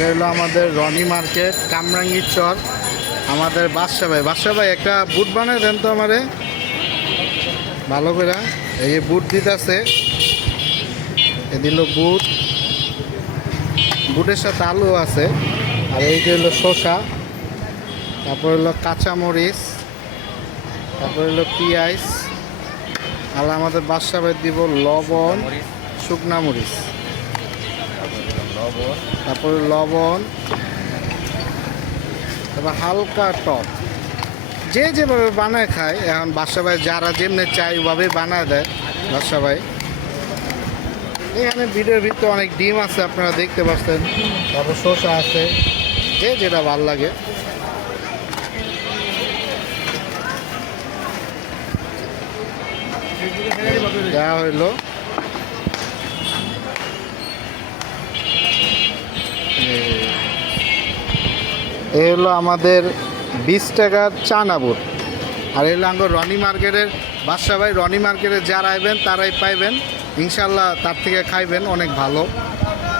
এটা হলো আমাদের রনি মার্কেট কামরাঙ্গীর চর। আমাদের বাদশা ভাই একটা বুট বানায় দেন তো আমারে ভালো করে। এই যে বুট দিতেছে, এ দিল বুট, বুটের সাথে আলু আছে। আর এই যে হলো শসা, তারপর হলো কাঁচামরিচ, তারপর হলো পেঁয়াজ। আর আমাদের বাদশা ভাই দিব লবণ, শুকনা মরিচ, তারপরে লবণ, তারপর হালকা টক। যে যেভাবে বানায় খায়, এখন বাদশা ভাই যারা যেমনি চাই ওভাবে বানায় দেয় বাদশা ভাই। এখানে ভিডিওর ভিতরে অনেক ডিম আছে আপনারা দেখতে পাচ্ছেন, তারপর শসা আছে, যে যেটা ভাল লাগে। দেওয়া হইলো এই হলো আমাদের 20 টাকার চানা বুট। আর এগুলো আমার রনি মার্কেটের বাদশা ভাই, রনি মার্কেটে যারা আইবেন তারাই পাইবেন ইনশাল্লাহ, তার থেকে খাইবেন অনেক ভালো।